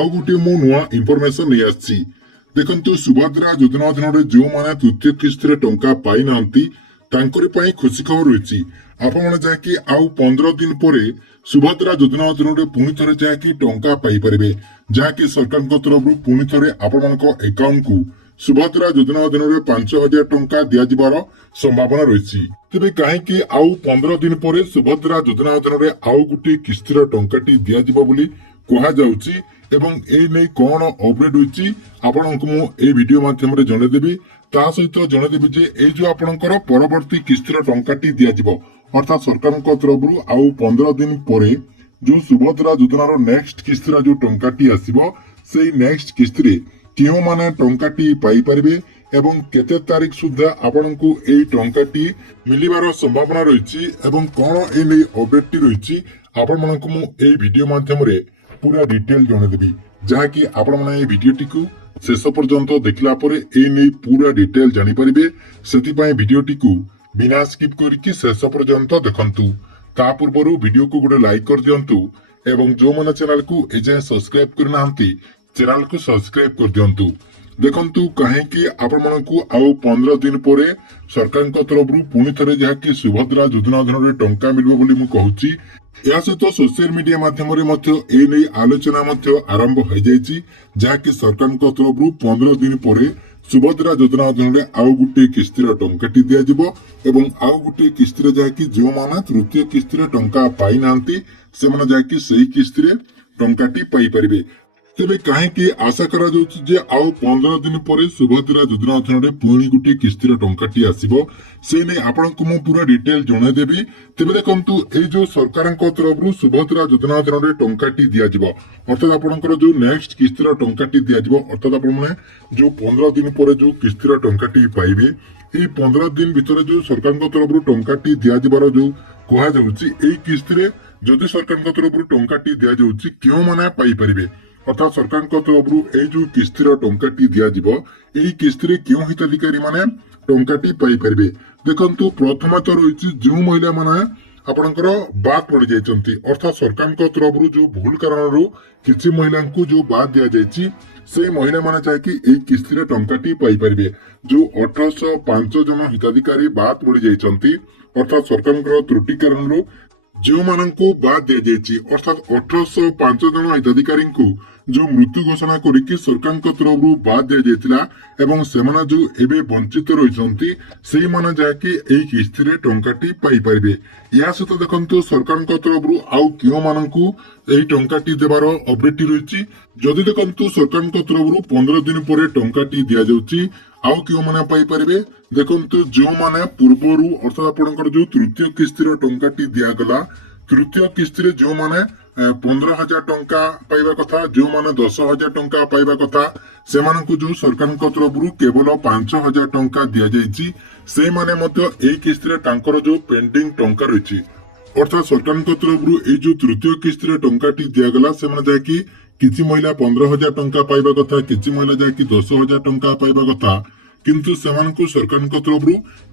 आउ गोटे मु नुआ इनफॉरमेशन नहीं आछि। देखंतु सुभद्रा योजना अधीन जो माने तृतीय किस्त रे टंका पाई नांती तांकरी पई खुशी खबर होईछि। आपण माने जाकी आउ 15 दिन परे सुभद्रा योजना अधीन पुणी थरे जाकी टंका पाई परिबे, जाकी सरकार को तरफ पुणी थरे आपण मानको अकाउंट को सुभद्रा योजना अधीन 5000 टंका दिया जिबार संभावना रही। तेबे कहीं आउ 15 दिन पर सुभद्रा योजना अधीन आउ गोटे किस्तिर टंकाटी दिया जिबो बोली कहा जाउची एवं ए नै कोन अपडेट होईची आपनको मु ए वीडियो माध्यम रे जणे देबी। ता सहित जणे देबी जे ए जो आपनकर परवर्ती किस्तिर टंकाटी दिया जिबो अर्थात सरकार को तरफ आउ 15 दिन परे जो सुभद्रा योजनार नेक्स्ट किस्तिर जो टंकाटी आसीबो सेई नेक्स्ट किस्तिरे केउ माने टंकाटी पाई परिबे एवं केते तारीख सुद्धा आपनकु एई टंकाटी मिलिबार संभावना रहिछि एवं कोन ए नै अपडेट रहिछि आपण मानकु मु एई वीडियो माध्यम रे पूरा डिटेल जणे देबी, जहाकी आपण माने एई वीडियोटी को शेष पर्यंत देखला परे ए नै पूरा डिटेल जानि परिबे। सेति पय वीडियोटी को बिना स्किप करके शेष पर्यंत देखंतु। ता पूर्वरु वीडियो को गुडे लाइक कर दियंतु एवं जो माने चैनल को एजे सब्सक्राइब करनांती चैनल को सब्सक्राइब कर दियंतु। देखंतु कहीं आपण मानकु आउ 15 दिन परे सरकार को तरफ पुणी थरे जहाकी सुभद्रा योजना अधीन टंका मिलबो बोली मु कहूची। या सहित सोशल मीडिया माध्यम रे मध्य ए नै आलोचना मध्य आरंभ हो जायछि, जहाकी सरकार को तरफ 15 दिन परे सुभद्रा योजना अधीन आउ गोटे किस्तिर टंकाटी दिया जिवो एवं आउ गोटे किस्तिर जहाकी जो माने तृतीय किस्तिर टंका पाई नांती से माने जहाकी सेही किस्तिर टंकाटी पाई परिबे। तेबे कहीं आशा करा जाउछि जे आउ 15 दिन परे सुभद्रा योजना अधीन पुणी गोटे किस्तिर टंकाटी आसीबो से नै आपनको मु पूरा डिटेल जणे देबी। तेबे देखंतु ए जो सरकार को तरफ सुभद्रा योजना अधीन टंकाटी दिया जिवो अर्थात आपनकर जो नेक्स्ट किस्तिर टंकाटी दिया जिवो अर्थात आपण माने जो 15 दिन परे जो किस्तिर टंकाटी पाइबे ए 15 दिन भितर जो सरकार को तरफ टंकाटी दिया जिबार जो कहा जाउछि ए किस्तिरे जदि सरकार को तरफ टंकाटी दिया जाउछि केउ माने पाई परिबे अर्थात सरकार को तरफ ए जो किस्तिर टंकाटी दिया जिवो एई किस्तिरे केउ हिताधिकारी माने टंकाटी पाई परिबे। देखंतु प्रथम तो रहिछि जो महिला माने आपनकर बाद पड़ी जाइछंती अर्थात सरकार को तरफ जो भूल कारणरू किछि महिला को जो बाद दिया जाइछि से महिला माने चाहे कि एई किस्तिरे टंकाटी पाई परिबे। जो 1805 जन हिताधिकारी बाद पड़ी जाइछंती अर्थात सरकार त्रुटि कारणरू जो माननको बाद दिया जाइछि अर्थात 1805 जन हिताधिकारी को जो मृत्यु घोषणा करिकि सरकार को तरफ बाद दिया जाइतिला एवं सेमाना जो एबे वंचित रहिसंती सेही माने जाकी एई किस्तिरे टंकाटी पाई परिबे। या सहित देखंतु सरकार को तरफ आउ कियो माननको एई टंकाटी देबार अपडेट रहिछि। जदि देखंतु सरकार को तरफ 15 दिन परे टंकाटी दिया जाउछि आउ कियो माने पाई परिबे। देखंतु जो माने पूर्वरु अर्थात आपनकर जो तृतीय किस्तिर टंकाटी दिया गला तृतीय किस्तिरे जो माने 15,000 टंका पाइबा कथा जो माने 10,000 टंका पाइबा कथा से मानकु जो सरकार को तरफ केवल 5,000 टंका दिया जाइछि से माने मध्य एई किस्तिरे तांकर जो पेंडिंग टंका रहिछि अर्थात सरकार को तरफ ए जो तृतीय किस्तिरे टंकाटी दिया गला से माने जाकी किछि महिला 15,000 टंका पाइबा कथा किछि महिला जाकी 10,000 टंका पाइबा कथा किंतु सेमानकु सरकार को तरफ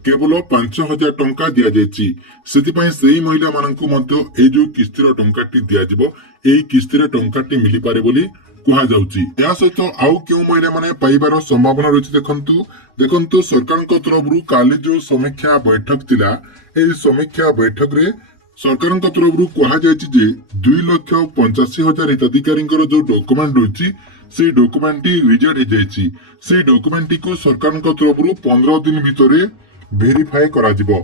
केवल 5,000 टंका दिया जाइछि। सेतिपय सेही महिला मानकु मध्य ए जो किस्तिर टंकाटी दिया जिवो एई किस्तिर टंकाटी मिली पारे बोली कहा जाउछि। या सहित आउ केउ महिला माने पाइबार संभावना रहिछि। देखंतु सरकार को तरफ काली जो समीक्षा बैठक थिला एई समीक्षा बैठक रे सरकार को तरफ कहा जाइछि जे 2,85,000 हिताधिकारी जो डॉक्यूमेंट रहिछि से डॉक्यूमेंट रिजेक्ट हो जाइछि। से डॉक्यूमेंट को सरकार को तरफ 15 दिन भितरे वेरीफाई करा जिवो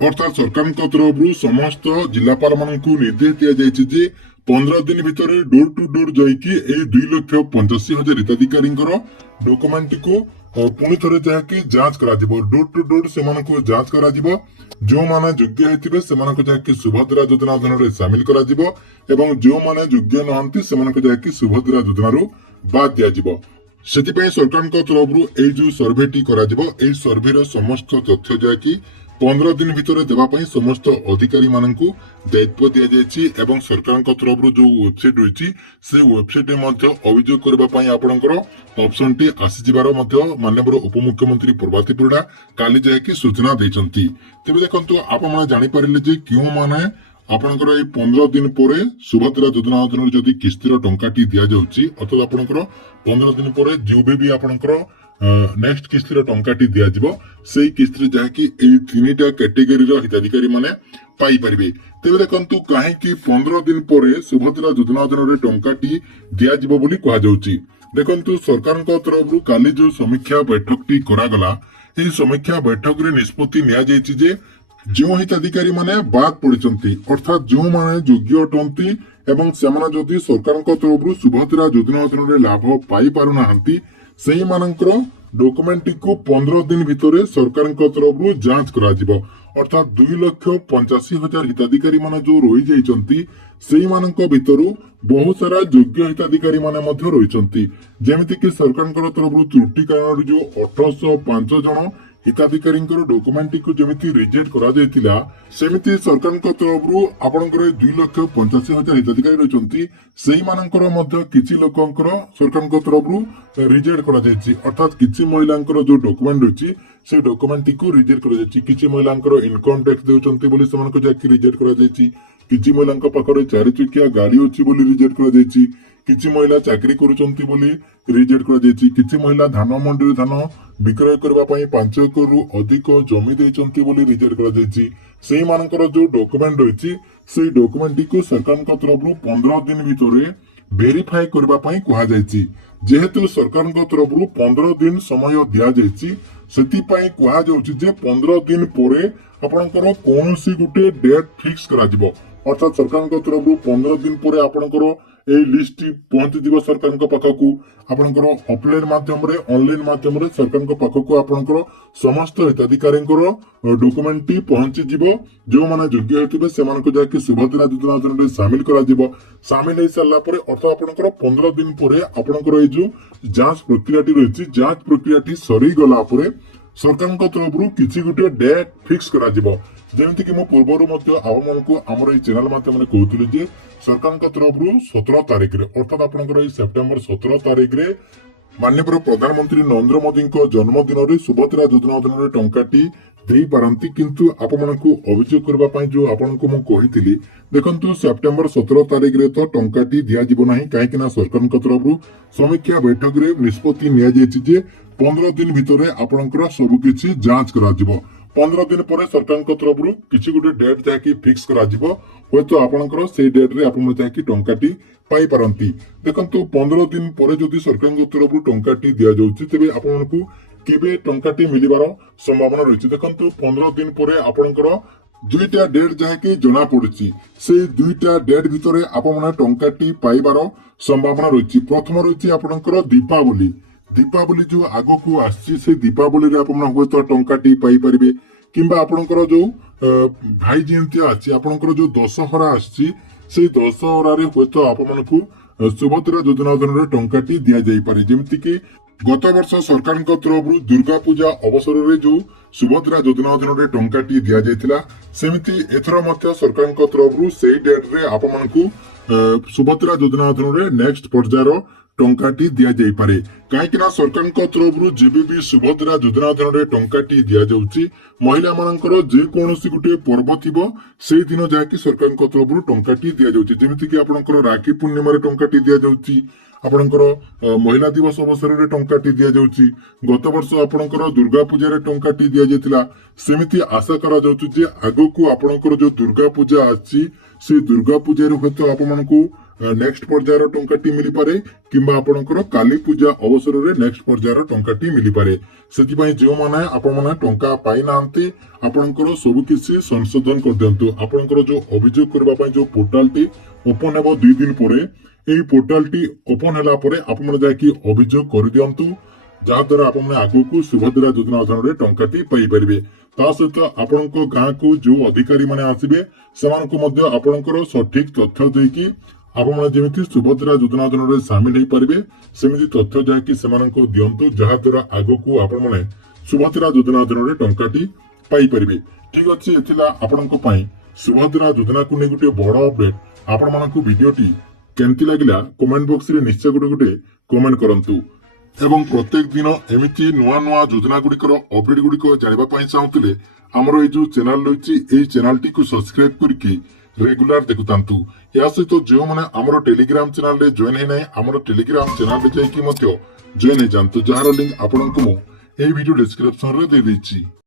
अर्थात सरकार को तरफ समस्त जिलापाल मानकु निर्देश दिया जाइछि जे 15 दिन भितरे डोर टू डोर जाइकि ए 2,85,000 हिताधिकारी डॉक्यूमेंट को पुणी थरे जाके जांच करा जिवो डोर टू डोर से मानकु जांच करा जिवो जो माने योग्य हेतिबे से मानकु जाके सुभद्रा योजना अधीन रे शामिल करा जिवो एवं जो माने योग्य नहंती से मानकु जाके सुभद्रा योजना रो बाद दिया जिवो। सेतिपय सरकार को तरफ ए जो सर्वेटी करा जिवो ए सर्वे रो समस्त तथ्य जाकी 15 दिन भितर देवा पई समस्त अधिकारी मानकु दायित्व दिया जायछि एवं सरकार को तरफ जो वेबसाइट रहिछि से वेबसाइट मध्ये अभियोग करबा पई आपनकर ऑप्शन टी आसी जिबार मध्ये माननीय उपमुख्यमंत्री प्रभाती परिडा काली जायकि सूचना दैछंती। तेबे देखंतु आपण माने जानि परिले जे क्यों माने ଆପଣଙ୍କର ଏଇ 15 ଦିନ ପରେ ସୁଭଦ୍ରା ଯୋଜନା ଅଧୀନରେ ଯଦି କିସ୍ତିର ଟଙ୍କାଟି ଦିଆଯାଉଛି ଅର୍ଥାତ୍ ଆପଣଙ୍କର 15 ଦିନ ପରେ ଯେବେ ବି ଆପଣଙ୍କର ନେକ୍ସଟ କିସ୍ତିର ଟଙ୍କାଟି ଦିଆଯିବ ସେଇ କିସ୍ତିରେ ଯାହାକି ଏଇ 3ଟା କ୍ୟାଟେଗୋରୀର ହିତାଧିକାରୀ ମାନେ ପାଇପାରିବେ। ତେବେ ଦେଖନ୍ତୁ କାହିଁକି 15 ଦିନ ପରେ ସୁଭଦ୍ରା ଯୋଜନା ଅଧୀନରେ ଟଙ୍କାଟି ଦିଆଯିବ ବୋଲି କୁହାଯାଉଛି। ଦେଖନ୍ତୁ ସରକାରଙ୍କ ତରଫରୁ କାଲି ଯୋଉ ସମୀକ୍ଷା ବୈଠକଟି କରାଗଲା ଏହି ସମୀକ୍ଷା ବୈଠକରେ ନିଷ୍ପତ୍ତି ନିଆଯାଇଛି ଯେ ଯେଉଁ ହିତାଧିକାରୀ ମାନେ ବାଦ ପଡିଛନ୍ତି ଅର୍ଥାତ୍ ଯେଉଁମାନେ ଯୋଗ୍ୟ ଅଟନ୍ତି ଏବଂ ସେମାନେ ଯଦି ସରକାରଙ୍କ ତରଫରୁ ସୁଭଦ୍ରା ଯୋଜନା ଅଧୀନରେ ଲାଭ ପାଇପାରୁନାହାନ୍ତି ସେଇମାନଙ୍କର ଡକୁମେଣ୍ଟଟିକୁ 15 ଦିନ ଭିତରେ ସରକାରଙ୍କ ତରଫରୁ ଯାଞ୍ଚ କରାଯିବ। ଅର୍ଥାତ୍ 2,85,000 ହିତାଧିକାରୀ ମାନେ ଯୋଉ ରହିଯାଇଛନ୍ତି ସେଇମାନଙ୍କ ଭିତରୁ ବହୁତ ସାରା ଯୋଗ୍ୟ ହିତାଧିକାରୀ ମାନେ ମଧ୍ୟ ରହିଛନ୍ତି। ଯେମିତିକି ସରକାରଙ୍କ ତରଫରୁ ତ୍ରୁଟି କାରଣରୁ ଯୋଉ 1805 ଜଣ ହିତାଧିକାରୀଙ୍କର ଡକୁମେଣ୍ଟଟିକୁ ଯେମିତି ରିଜେକ୍ଟ କରାଯାଇଥିଲା ସେମିତି ସରକାରଙ୍କ ତରଫରୁ ଆପଣଙ୍କର 2,85,000 ହିତାଧିକାରୀ ରହିଛନ୍ତି ସେଇମାନଙ୍କର ମଧ୍ୟ କିଛି ଲୋକଙ୍କର ସରକାରଙ୍କ ତରଫରୁ ରିଜେକ୍ଟ କରାଯାଇଛି। ଅର୍ଥାତ୍ କିଛି ମହିଳାଙ୍କର ଯୋଉ ଡକୁମେଣ୍ଟ ରହିଛି ସେ ଡକୁମେଣ୍ଟଟିକୁ ରିଜେକ୍ଟ କରାଯାଇଛି। କିଛି ମହିଳାଙ୍କର ଇନକମ ଟ୍ୟାକ୍ସ ଦେଉଛନ୍ତି ବୋଲି ସେମାନଙ୍କୁ ଯାଇକି ରିଜେକ୍ଟ କରାଯାଇଛି। କିଛି ମହିଳାଙ୍କ ପାଖରେ 4 ଚକିଆ ଗାଡି ଅଛି ବୋଲି ରିଜେକ୍ଟ କରାଯାଇଛି। କିଛି ମହିଳା ଚାକିରି କରୁଛନ୍ତି ବୋଲି ରିଜେକ୍ଟ କରାଯାଇଛି। କିଛି ମହିଳା ଧାନ ମଣ୍ଡିରେ ଧାନ ବିକ୍ରୟ କରିବା ପାଇଁ 5 ଏକରରୁ ଅଧିକ ଜମି ଦେଇଛନ୍ତି ବୋଲି ରିଜେକ୍ଟ କରାଯାଇଛି। ସେଇମାନଙ୍କର ଯୋଉ ଡକୁମେଣ୍ଟ ରହିଛି ସେଇ ଡକୁମେଣ୍ଟଟିକୁ ସରକାରଙ୍କ ତରଫରୁ 15 ଦିନ ଭିତରେ ଭେରିଫାଏ କରିବା ପାଇଁ କୁହାଯାଇଛି। ଯେହେତୁ ସରକାରଙ୍କ ତରଫରୁ 15 ଦିନ ସମୟ ଦିଆଯାଇଛି ସେଥିପାଇଁ କୁହାଯାଉଛି ଯେ 15 ଦିନ ପରେ ଆପଣଙ୍କର କୌଣସି ଗୋଟେ ଡେଟ୍ ଫିକ୍ସ କରାଯିବ। ଅର୍ଥାତ୍ ସରକାରଙ୍କ ତରଫରୁ 15 ଦିନ ପରେ ଆପଣଙ୍କର এই লিস্টটি পৌঁছিଯିବ ସରକାରଙ୍କ ପାଖକୁ। ଆପଣଙ୍କର ଅଫଲାଇନ ମାଧ୍ୟମରେ ଅନଲାଇନ ମାଧ୍ୟମରେ ସରକାରଙ୍କ ପାଖକୁ ଆପଣଙ୍କର ସମସ୍ତ ହିତାଧିକାରୀଙ୍କର ଡକୁମେଣ୍ଟଟି ପହଞ୍ଚିଯିବ। ଯେଉଁମାନେ ଯୋଗ୍ୟ ହେଇଥିବେ ସେମାନଙ୍କୁ ଯାଇକି ସୁଭଦ୍ରା ଯୋଜନା ଅଧୀନରେ ସାମିଲ କରାଯିବ। ସାମିଲ ହେଇସାରିଲା ପରେ ଅର୍ଥାତ୍ ଆପଣଙ୍କର 15 ଦିନ ପରେ ଆପଣଙ୍କର ଏଇ ଯୋଉ ଯାଞ୍ଚ ପ୍ରକ୍ରିୟାଟି ରହିଛି ଯାଞ୍ଚ ପ୍ରକ୍ରିୟାଟି ସରିଗଲା ପରେ ସରକାରଙ୍କ ତରଫରୁ କିଛି ଗୋଟେ ଡେଟ୍ ଫିକ୍ସ କରାଯିବ। ଯେମିତିକି ମୁଁ ପୂର୍ବରୁ ମଧ୍ୟ ଆପଣମାନଙ୍କୁ ଆମର ଏଇ ଚ୍ୟାନେଲ ମାଧ୍ୟମରେ କହୁଥିଲି ଯେ ସରକାରଙ୍କ ତରଫରୁ 17 ତାରିଖରେ ଅର୍ଥାତ୍ ଆପଣଙ୍କର ଏଇ ସେପ୍ଟେମ୍ବର 17 ତାରିଖରେ ମାନ୍ୟବର ପ୍ରଧାନମନ୍ତ୍ରୀ ନରେନ୍ଦ୍ର ମୋଦୀଙ୍କ ଜନ୍ମଦିନରେ ସୁଭଦ୍ରା ଯୋଜନା ଅଧୀନରେ ଟଙ୍କାଟି ଦେଇପାରନ୍ତି। କିନ୍ତୁ ଆପଣମାନଙ୍କୁ ଅଭିଯୋଗ କରିବା ପାଇଁ ଯୋଉ ଆପଣଙ୍କୁ ମୁଁ କହିଥିଲି ଦେଖନ୍ତୁ ସେପ୍ଟେମ୍ବର 17 ତାରିଖରେ ତ ଟଙ୍କାଟି ଦିଆଯିବ ନାହିଁ କାହିଁକି ନା ସରକାରଙ୍କ ତରଫରୁ ସମୀକ୍ଷା ବୈଠକରେ ନିଷ୍ପତ୍ତି ନିଆଯାଇଛି ଯେ 15 ଦିନ ଭିତରେ ଆପଣଙ୍କର ସବୁକିଛି ଯାଞ୍ଚ କରାଯିବ। 15 ଦିନ ପରେ ସରକାରଙ୍କ ତରଫରୁ କିଛି ଗୋଟେ ଡେଟ୍ ଯାହାକି ଫିକ୍ସ କରାଯିବ ହୁଏତ ଆପଣଙ୍କର ସେଇ ଡେଟ୍ରେ ଆପଣ ଯାଇକି ଟଙ୍କାଟି ପାଇପାରନ୍ତି। ଦେଖନ୍ତୁ 15 ଦିନ ପରେ ଯଦି ସରକାରଙ୍କ ତରଫରୁ ଟଙ୍କାଟି ଦିଆଯାଉଛି ତେବେ ଆପଣଙ୍କୁ କେବେ ଟଙ୍କାଟି ମିଳିବାର ସମ୍ଭାବନା ରହିଛି। ଦେଖନ୍ତୁ 15 ଦିନ ପରେ ଆପଣଙ୍କର 2ଟା ଡେଟ୍ ଯାହାକି ଜଣା ପଡୁଛି ସେଇ 2ଟା ଡେଟ୍ ଭିତରେ ଆପଣମାନେ ଟଙ୍କାଟି ପାଇବାର ସମ୍ଭାବନା ରହିଛି। ପ୍ରଥମ ରହିଛି ଆପଣଙ୍କର ଦୀପାବଳି ଯୋଉ ଆଗକୁ ଆସିଛି ସେଇ ଦୀପାବଳିରେ ଆପଣ ହୁଏତ ଟଙ୍କାଟି ପାଇପାରିବେ କିମ୍ବା ଆପଣଙ୍କର ଯୋଉ ଭାଇ ଜୟନ୍ତୀ ଅଛି ଆପଣଙ୍କର ଯୋଉ ଦଶହରା ଆସିଛି ସେଇ ଦଶହରାରେ ହୁଏତ ଆପଣମାନଙ୍କୁ ସୁଭଦ୍ରା ଯୋଜନା ଅଧୀନରେ ଟଙ୍କାଟି ଦିଆଯାଇପାରେ। ଯେମିତିକି ଗତ ବର୍ଷ ସରକାରଙ୍କ ତରଫରୁ ଦୁର୍ଗା ପୂଜା ଅବସରରେ ଯୋଉ ସୁଭଦ୍ରା ଯୋଜନା ଅଧୀନରେ ଟଙ୍କାଟି ଦିଆଯାଇଥିଲା ସେମିତି ଏଥର ମଧ୍ୟ ସରକାରଙ୍କ ତରଫରୁ ସେଇ ଡେଟ୍ରେ ଆପଣମାନଙ୍କୁ ସୁଭଦ୍ରା ଯୋଜନା ଅଧୀନରେ ନେକ୍ସଟ ପର୍ଯ୍ୟାୟର ଟଙ୍କାଟି ଦିଆଯାଇପାରେ। କାହିଁକି ନା ସରକାରଙ୍କ ତରଫରୁ ଯେବେ ବି ସୁଭଦ୍ରା ଯୋଜନା ଅଧୀନରେ ଟଙ୍କାଟି ଦିଆଯାଉଛି ମହିଳା ମାନଙ୍କର ଯେକୌଣସି ଗୋଟେ ପର୍ବ ଥିବ ସେଇଦିନ ଯାହାକି ସରକାରଙ୍କ ତରଫରୁ ଟଙ୍କାଟି ଦିଆଯାଉଛି। ଯେମିତିକି ଆପଣଙ୍କର ରାକ୍ଷୀ ପୂର୍ଣ୍ଣିମାରେ ଟଙ୍କାଟି ଦିଆଯାଉଛି, ଆପଣଙ୍କର ମହିଳା ଦିବସ ଅବସରରେ ଟଙ୍କାଟି ଦିଆଯାଉଛି, ଗତ ବର୍ଷ ଆପଣଙ୍କର ଦୁର୍ଗା ପୂଜାରେ ଟଙ୍କାଟି ଦିଆଯାଇଥିଲା। ସେମିତି ଆଶା କରାଯାଉଛି ଯେ ଆଗକୁ ଆପଣଙ୍କର ଯୋଉ ଦୁର୍ଗା ପୂଜା ଆସିଛି ସେଇ ଦୁର୍ଗା ପୂଜାରେ ହୁଏତ ଆପଣମାନଙ୍କୁ ନେକ୍ସଟ ପର୍ଯ୍ୟାୟର ଟଙ୍କାଟି ମିଳିପାରେ କିମ୍ବା ଆପଣଙ୍କର କାଲି ପୂଜା ଅବସରରେ ନେକ୍ସଟ ପର୍ଯ୍ୟାୟର ଟଙ୍କାଟି ମିଳିପାରେ। ସେଥିପାଇଁ ଯେଉଁମାନେ ଆପଣମାନେ ଟଙ୍କା ପାଇନାହାନ୍ତି ଆପଣଙ୍କର ସବୁକିଛି ସଂଶୋଧନ କରିଦିଅନ୍ତୁ। ଆପଣଙ୍କର ଯୋଉ ଅଭିଯୋଗ କରିବା ପାଇଁ ଯୋଉ ପୋର୍ଟାଲଟି ଓପନ ହେବ 2 ଦିନ ପରେ এই ପୋର୍ଟାଲଟି ଓପନ ହେଲା ପରେ ଆପଣମାନେ ଯାଇକି ଅଭିଯୋଗ କରିଦିଅନ୍ତୁ ଯାହାଦ୍ୱାରା ଆପଣମାନେ ଆଗକୁ ସୁଭଦ୍ରା ଯୋଜନା ଅଧୀନରେ ଟଙ୍କାଟି ପାଇପାରିବେ। ତା ସହିତ ଆପଣଙ୍କ ଗାଁକୁ ଯୋଉ ଅଧିକାରୀ ମାନେ ଆସିବେ ସେମାନଙ୍କୁ ମଧ୍ୟ ଆପଣଙ୍କର ସଠିକ ତଥ୍ୟ ଦେଇକି ଆପଣମାନେ ଯେମିତି ସୁଭଦ୍ରା ଯୋଜନା ଅଧୀନରେ ସାମିଲ ହେଇପାରିବେ ସେମିତି ତଥ୍ୟ ଯାହାକି ସେମାନଙ୍କୁ ଦିଅନ୍ତୁ ଯାହାଦ୍ୱାରା ଆଗକୁ ଆପଣମାନେ ସୁଭଦ୍ରା ଯୋଜନା ଅଧୀନରେ ଟଙ୍କାଟି ପାଇପାରିବେ। ଠିକ ଅଛି, ଏଥିଲା ଆପଣଙ୍କ ପାଇଁ ସୁଭଦ୍ରା ଯୋଜନାକୁ ନେଇ ଗୋଟେ ବଡ ଅପଡେଟ। ଆପଣମାନଙ୍କୁ ଭିଡିଓଟି କେମିତି ଲାଗିଲା କମେଣ୍ଟ ବକ୍ସରେ ନିଶ୍ଚୟ ଗୋଟେ କମେଣ୍ଟ କରନ୍ତୁ ଏବଂ ପ୍ରତ୍ୟେକ ଦିନ ଏମିତି ନୂଆ ନୂଆ ଯୋଜନା ଗୁଡ଼ିକର ଅପଡେଟ ଗୁଡ଼ିକ ଜାଣିବା ପାଇଁ ଚାହୁଁଥିଲେ ଆମର ଏଇ ଯୋଉ ଚ୍ୟାନେଲ ରହିଛି ଏଇ ଚ୍ୟାନେଲଟିକୁ ସବସ୍କ୍ରାଇବ କରିକି रेगुलर देखुतांतु। या सहित जो मैंने आमर टेलीग्राम चैनल रे जॉइन है नहीं आमर टेलीग्राम चैनल रे जाइए जॉइन हो जातु जार लिंक आपको मु वीडियो डिस्क्रिप्शन रे दे देछि।